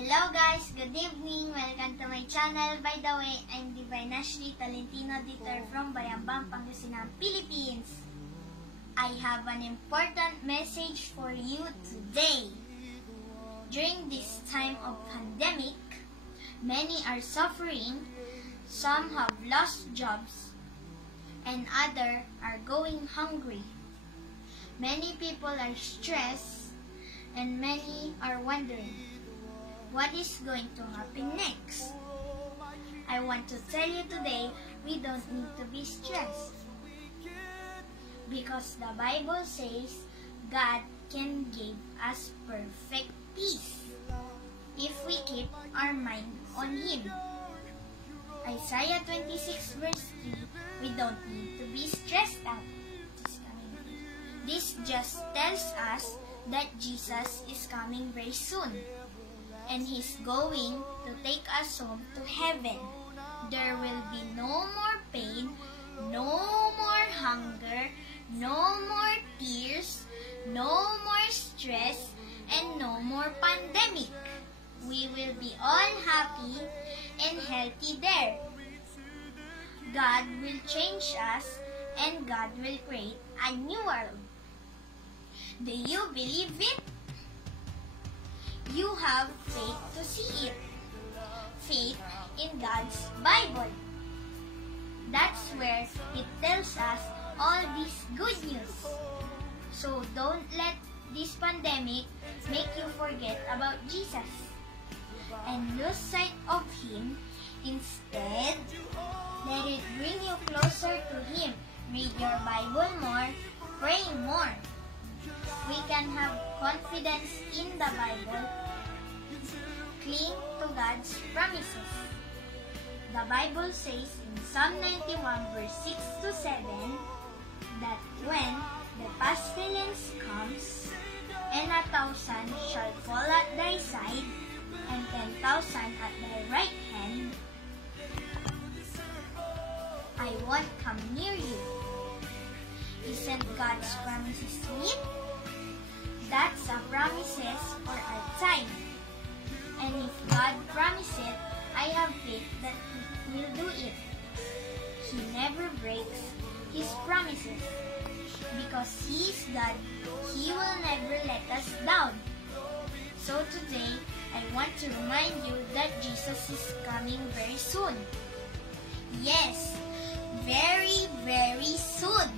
Hello guys, good evening. Welcome to my channel. By the way, I'm Divine Ashley Tolentino Dieter from Bayambang, Pangasinan, Philippines. I have an important message for you today. During this time of pandemic, many are suffering, some have lost jobs, and others are going hungry. Many people are stressed, and many are wondering, what is going to happen next? I want to tell you today, we don't need to be stressed. Because the Bible says, God can give us perfect peace if we keep our mind on Him. Isaiah 26 verse 3, we don't need to be stressed out. This just tells us that Jesus is coming very soon. And He's going to take us home to heaven. There will be no more pain, no more hunger, no more tears, no more stress, and no more pandemic. We will be all happy and healthy there. God will change us and God will create a new world. Do you believe it? You have faith to see it. Faith in God's Bible. That's where it tells us all this good news. So don't let this pandemic make you forget about Jesus and lose sight of Him. Instead, let it bring you closer to Him. Read your Bible more, pray more. We can have confidence in the Bible. Cling to God's promises. The Bible says in Psalm 91 verse 6 to 7 that when the pestilence comes, and 1,000 shall fall at thy side, and 10,000 at thy right hand, I won't come near you. Isn't God's promises sweet? That's a promises for our time. And if God promised it, I have faith that He will do it. He never breaks His promises. Because He is God, He will never let us down. So today, I want to remind you that Jesus is coming very soon. Yes, very, very soon.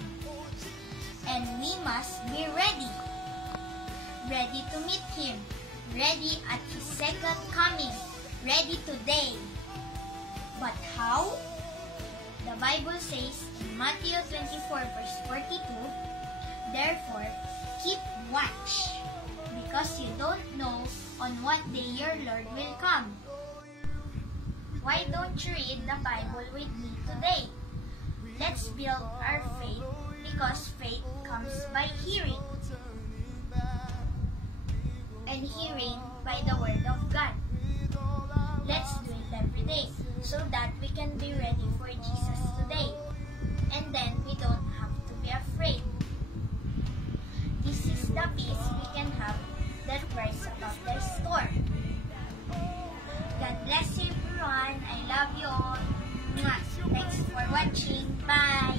And we must be ready. Ready to meet Him. Ready at His second coming. Ready today. But how? The Bible says in Matthew 24 verse 42, therefore, keep watch, because you don't know on what day your Lord will come. Why don't you read the Bible with me today? Let's build our faith, because faith comes by hearing. And hearing by the Word of God. Let's do it every day so that we can be ready for Jesus today. And then we don't have to be afraid. This is the peace we can have that rise above the storm. God bless you everyone. I love you all. Thanks for watching. Bye.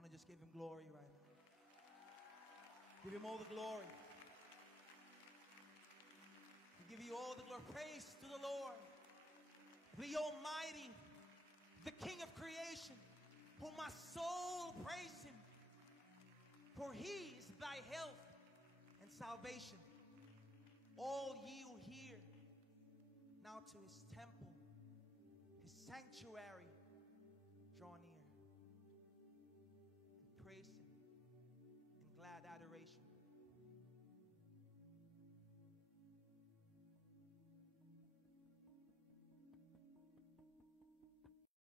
on and just give him glory right now. Give him all the glory. We give you all the glory. Praise to the Lord, the Almighty, the King of creation, whom my soul praise him. For he is thy health and salvation. All ye who hear now to his temple, his sanctuary,